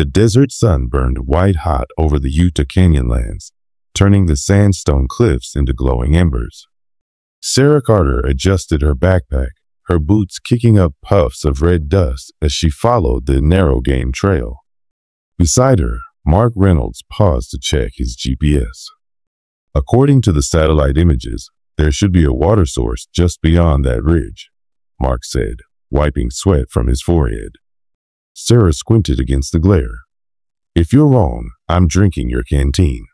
The desert sun burned white-hot over the Utah Canyonlands, turning the sandstone cliffs into glowing embers. Sarah Carter adjusted her backpack, her boots kicking up puffs of red dust as she followed the narrow game trail. Beside her, Mark Reynolds paused to check his GPS. According to the satellite images, there should be a water source just beyond that ridge, Mark said, wiping sweat from his forehead. Sarah squinted against the glare. If you're wrong, I'm drinking your canteen.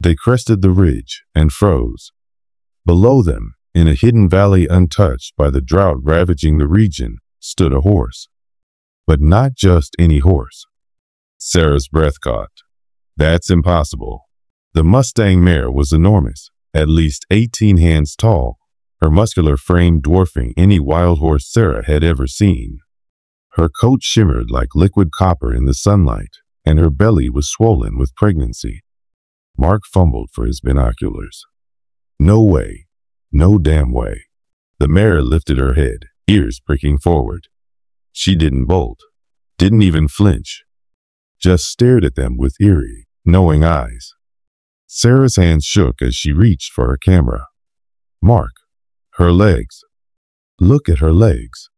They crested the ridge and froze. Below them, in a hidden valley untouched by the drought ravaging the region, stood a horse. But not just any horse. Sarah's breath caught. That's impossible. The Mustang Mare was enormous, at least 18 hands tall, her muscular frame dwarfing any wild horse Sarah had ever seen. Her coat shimmered like liquid copper in the sunlight, and her belly was swollen with pregnancy. Mark fumbled for his binoculars. No way. No damn way. The mare lifted her head, ears pricking forward. She didn't bolt, didn't even flinch, just stared at them with eerie, knowing eyes. Sarah's hands shook as she reached for her camera. Mark, her legs. Look at her legs.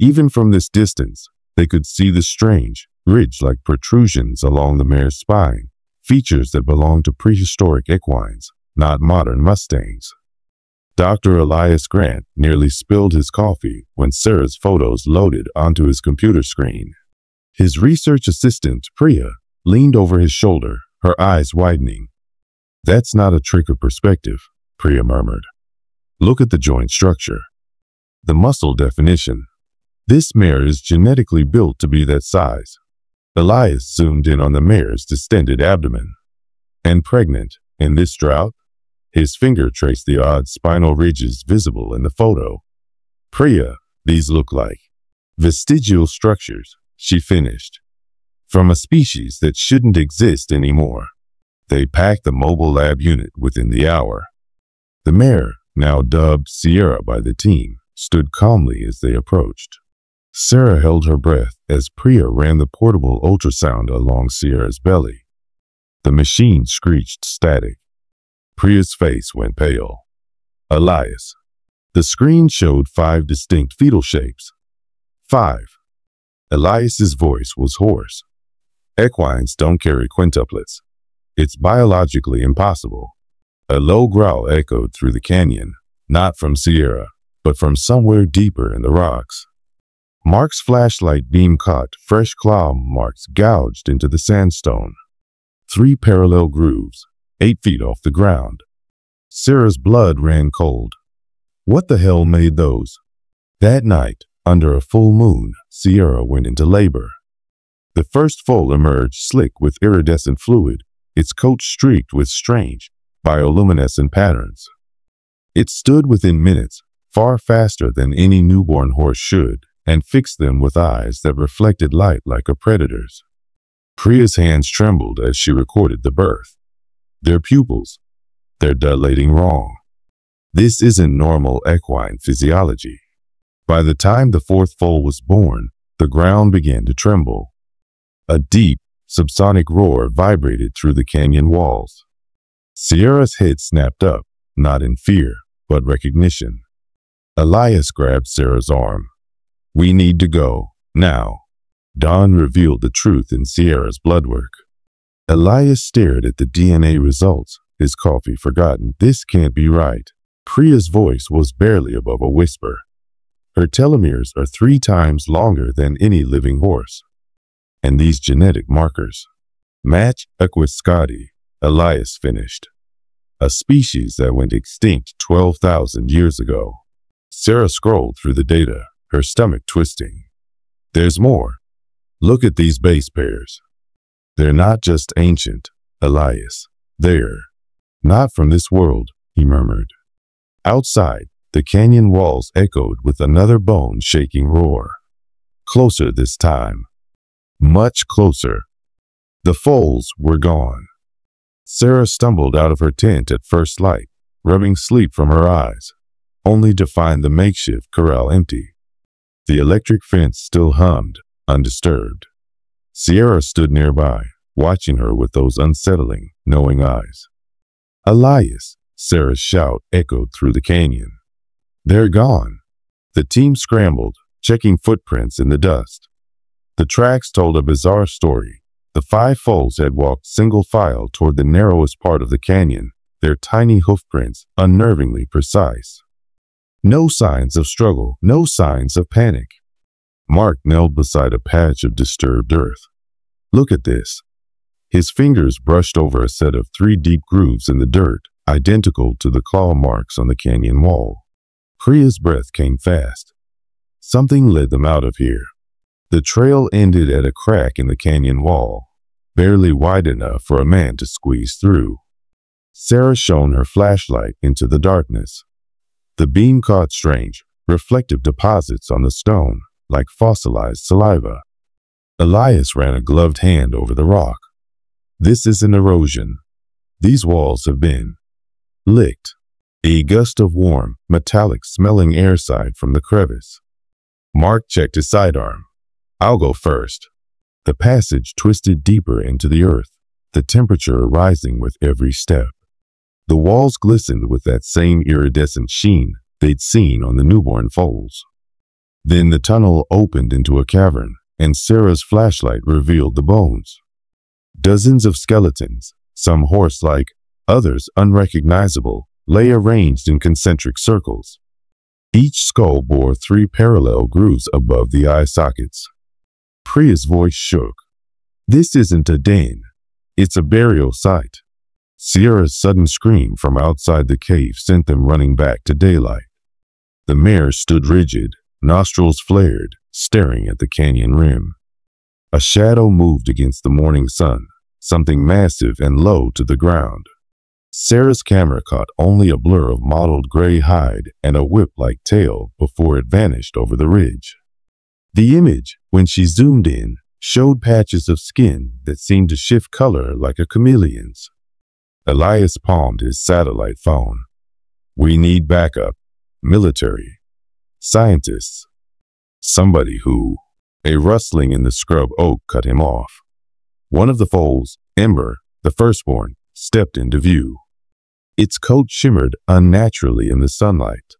Even from this distance, they could see the strange, ridge-like protrusions along the mare's spine, features that belonged to prehistoric equines, not modern Mustangs. Dr. Elias Grant nearly spilled his coffee when Sarah's photos loaded onto his computer screen. His research assistant, Priya, leaned over his shoulder, her eyes widening. That's not a trick of perspective, Priya murmured. Look at the joint structure. The muscle definition. This mare is genetically built to be that size. Elias zoomed in on the mare's distended abdomen. And pregnant, in this drought? His finger traced the odd spinal ridges visible in the photo. Priya, these look like vestigial structures, she finished. From a species that shouldn't exist anymore. They packed the mobile lab unit within the hour. The mare, now dubbed Sierra by the team, stood calmly as they approached. Sarah held her breath as Priya ran the portable ultrasound along Sierra's belly. The machine screeched static. Priya's face went pale. Elias. The screen showed 5 distinct fetal shapes. 5. Elias's voice was hoarse. Equines don't carry quintuplets. It's biologically impossible. A low growl echoed through the canyon, not from Sierra, but from somewhere deeper in the rocks. Mark's flashlight beam caught fresh claw marks gouged into the sandstone. 3 parallel grooves, 8 feet off the ground. Sarah's blood ran cold. What the hell made those? That night, under a full moon, Sierra went into labor. The first foal emerged slick with iridescent fluid, its coat streaked with strange, bioluminescent patterns. It stood within minutes, far faster than any newborn horse should, and fixed them with eyes that reflected light like a predator's. Priya's hands trembled as she recorded the birth. Their pupils. They're dilating wrong. This isn't normal equine physiology. By the time the 4th foal was born, the ground began to tremble. A deep, subsonic roar vibrated through the canyon walls. Sierra's head snapped up, not in fear, but recognition. Elias grabbed Sarah's arm. We need to go, now. Dawn revealed the truth in Sierra's bloodwork. Elias stared at the DNA results, his coffee forgotten. This can't be right. Priya's voice was barely above a whisper. Her telomeres are 3 times longer than any living horse. And these genetic markers match Equiscati, Elias finished. A species that went extinct 12,000 years ago. Sarah scrolled through the data, her stomach twisting. There's more. Look at these base pairs. They're not just ancient, Elias. They're not from this world, he murmured. Outside, the canyon walls echoed with another bone-shaking roar. Closer this time. Much closer. The foals were gone. Sarah stumbled out of her tent at first light, rubbing sleep from her eyes, only to find the makeshift corral empty. The electric fence still hummed, undisturbed. Sierra stood nearby, watching her with those unsettling, knowing eyes. "Elias!" Sarah's shout echoed through the canyon. "They're gone." The team scrambled, checking footprints in the dust. The tracks told a bizarre story. The 5 foals had walked single file toward the narrowest part of the canyon, their tiny hoofprints unnervingly precise. No signs of struggle, no signs of panic. Mark knelt beside a patch of disturbed earth. "Look at this." His fingers brushed over a set of 3 deep grooves in the dirt, identical to the claw marks on the canyon wall. Priya's breath came fast. Something led them out of here. The trail ended at a crack in the canyon wall, barely wide enough for a man to squeeze through. Sarah shone her flashlight into the darkness. The beam caught strange, reflective deposits on the stone, like fossilized saliva. Elias ran a gloved hand over the rock. "This isn't erosion. These walls have been licked." A gust of warm, metallic-smelling air sighed from the crevice. Mark checked his sidearm. "I'll go first." The passage twisted deeper into the earth, the temperature rising with every step. The walls glistened with that same iridescent sheen they'd seen on the newborn foals. Then the tunnel opened into a cavern, and Sarah's flashlight revealed the bones. Dozens of skeletons, some horse-like, others unrecognizable, lay arranged in concentric circles. Each skull bore 3 parallel grooves above the eye sockets. Priya's voice shook. "This isn't a den. It's a burial site." Sierra's sudden scream from outside the cave sent them running back to daylight. The mare stood rigid, nostrils flared, staring at the canyon rim. A shadow moved against the morning sun, something massive and low to the ground. Sarah's camera caught only a blur of mottled gray hide and a whip-like tail before it vanished over the ridge. The image, when she zoomed in, showed patches of skin that seemed to shift color like a chameleon's. Elias palmed his satellite phone. "We need backup. Military. Scientists. Somebody who—" A rustling in the scrub oak cut him off. One of the foals, Ember, the firstborn, stepped into view. Its coat shimmered unnaturally in the sunlight.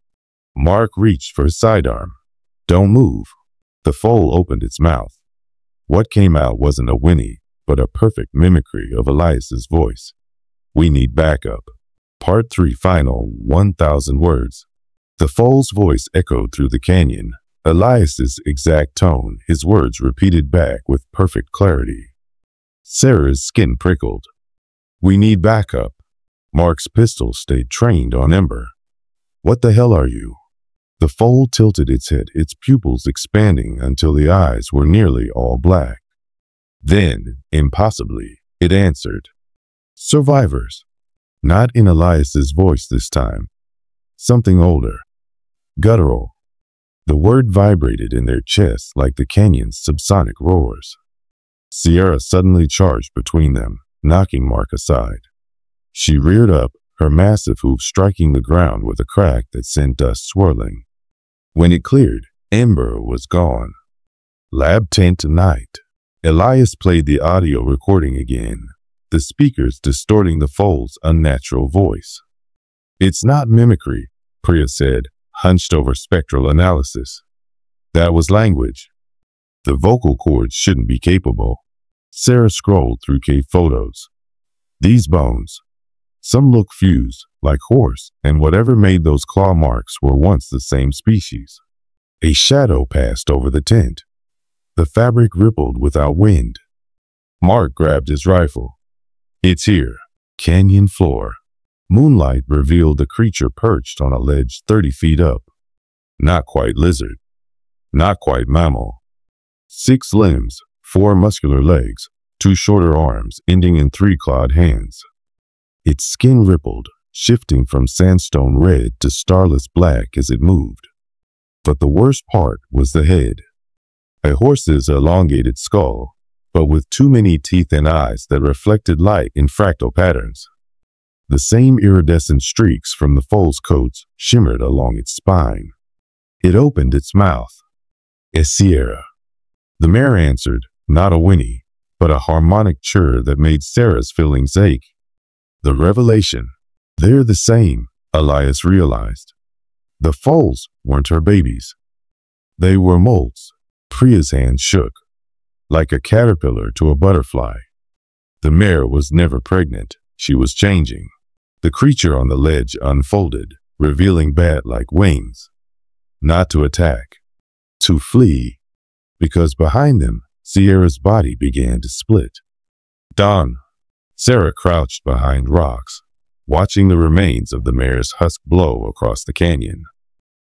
Mark reached for his sidearm. "Don't move." The foal opened its mouth. What came out wasn't a whinny, but a perfect mimicry of Elias's voice. "We need backup." Part 3, final 1,000 words. The foal's voice echoed through the canyon. Elias's exact tone, his words repeated back with perfect clarity. Sarah's skin prickled. "We need backup." Mark's pistol stayed trained on Ember. "What the hell are you?" The foal tilted its head, its pupils expanding until the eyes were nearly all black. Then, impossibly, it answered. "Survivors." Not in Elias's voice this time. Something older. Guttural. The word vibrated in their chests like the canyon's subsonic roars. Sierra suddenly charged between them, knocking Mark aside. She reared up, her massive hoof striking the ground with a crack that sent dust swirling. When it cleared, Ember was gone. Lab tent night. Elias played the audio recording again, the speakers distorting the foal's unnatural voice. "It's not mimicry," Priya said, hunched over spectral analysis. "That was language. The vocal cords shouldn't be capable." Sarah scrolled through cave photos. "These bones. Some look fused, like horse, and whatever made those claw marks were once the same species." A shadow passed over the tent. The fabric rippled without wind. Mark grabbed his rifle. "It's here." Canyon floor. Moonlight revealed a creature perched on a ledge 30 feet up. Not quite lizard. Not quite mammal. 6 limbs, 4 muscular legs, 2 shorter arms ending in 3 clawed hands. Its skin rippled, shifting from sandstone red to starless black as it moved. But the worst part was the head. A horse's elongated skull, but with too many teeth and eyes that reflected light in fractal patterns. The same iridescent streaks from the foal's coats shimmered along its spine. It opened its mouth. "Es Sierra." The mare answered, not a whinny, but a harmonic chirr that made Sarah's feelings ache. The revelation. They're the same, Elias realized. The foals weren't her babies. They were molts. Priya's hand shook, like a caterpillar to a butterfly. The mare was never pregnant. She was changing. The creature on the ledge unfolded, revealing bat-like wings. Not to attack, to flee, because behind them, Sierra's body began to split. Dawn. Sarah crouched behind rocks, watching the remains of the mare's husk blow across the canyon.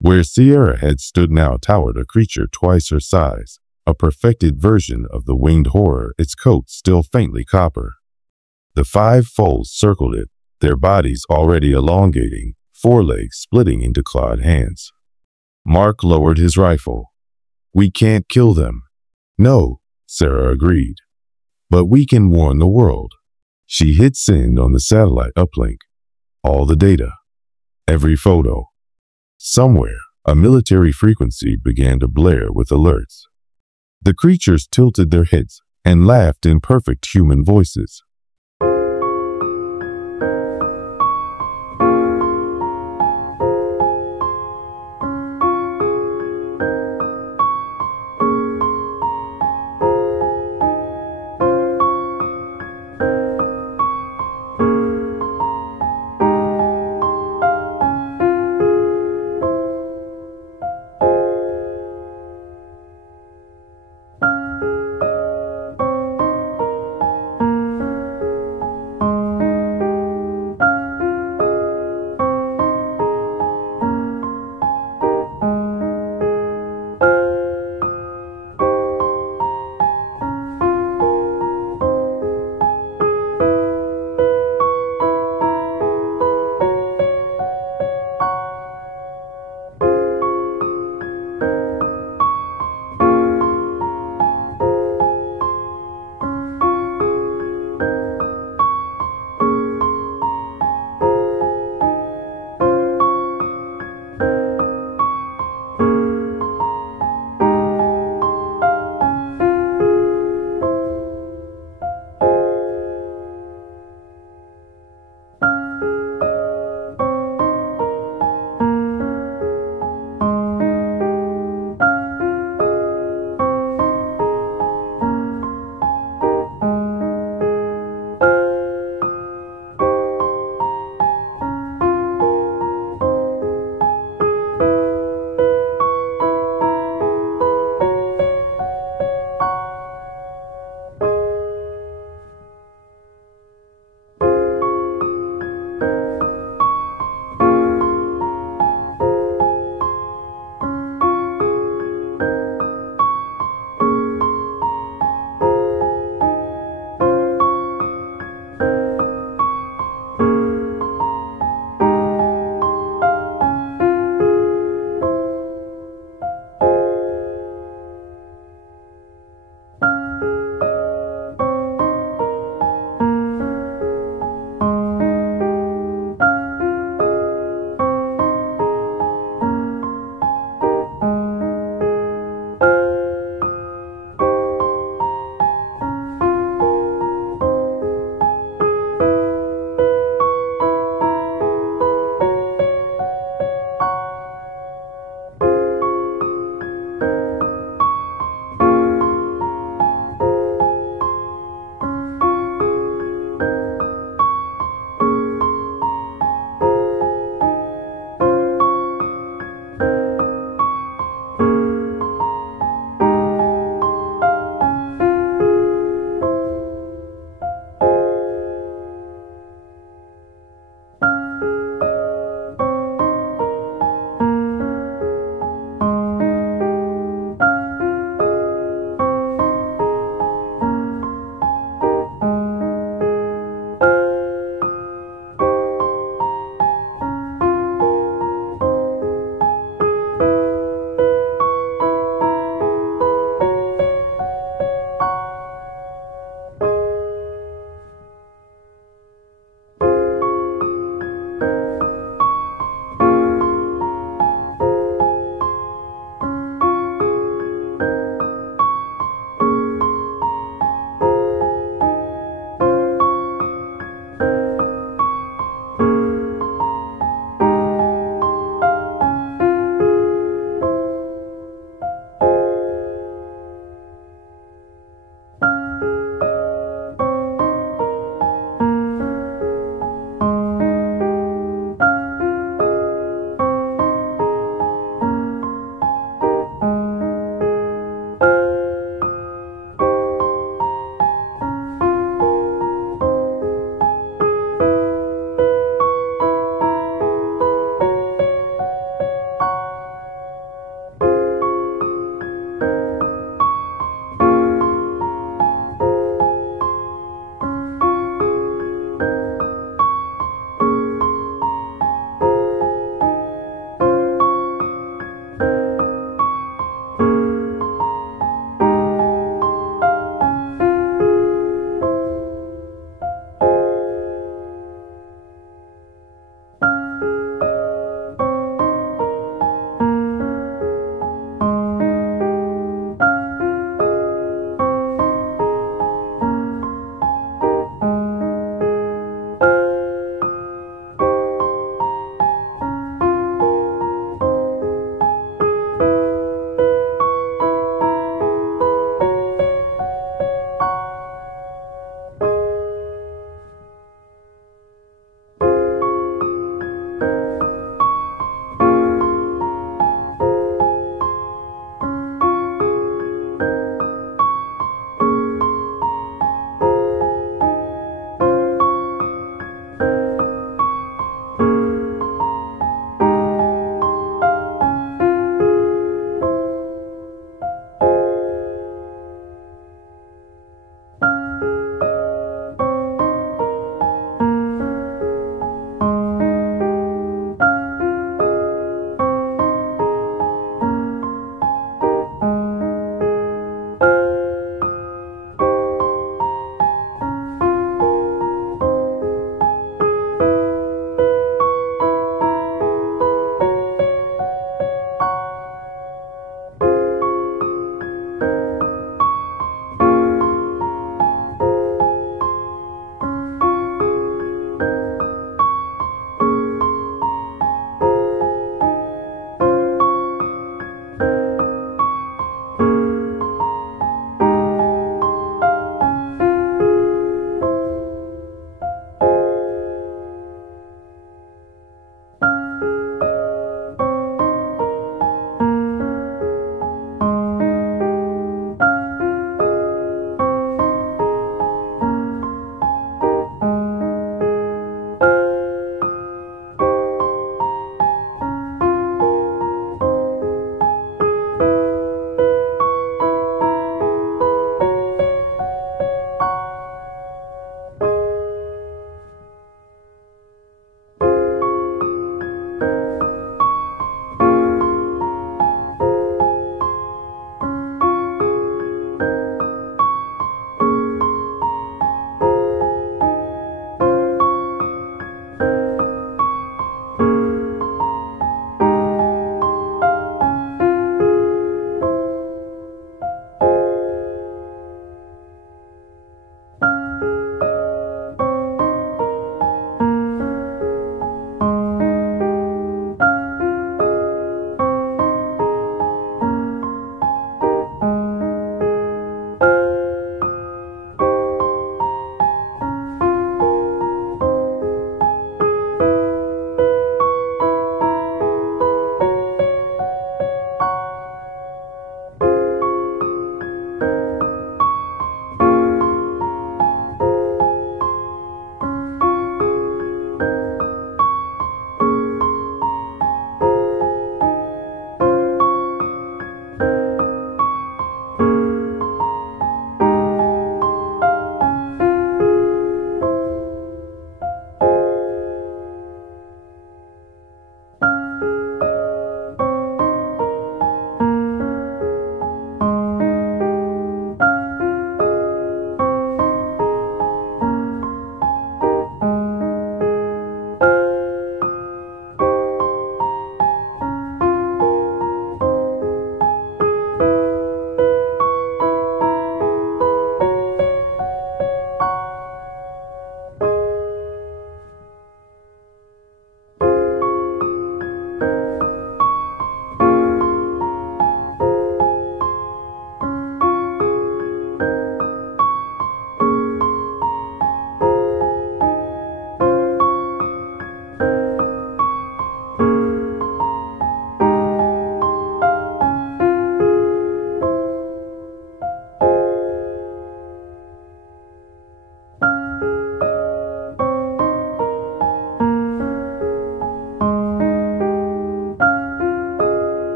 Where Sierra had stood now towered a creature twice her size, a perfected version of the winged horror, its coat still faintly copper. The 5 foals circled it, their bodies already elongating, forelegs splitting into clawed hands. Mark lowered his rifle. We can't kill them. No, Sarah agreed. But we can warn the world. She hit send on the satellite uplink. All the data. Every photo. Somewhere, a military frequency began to blare with alerts. The creatures tilted their heads and laughed in perfect human voices.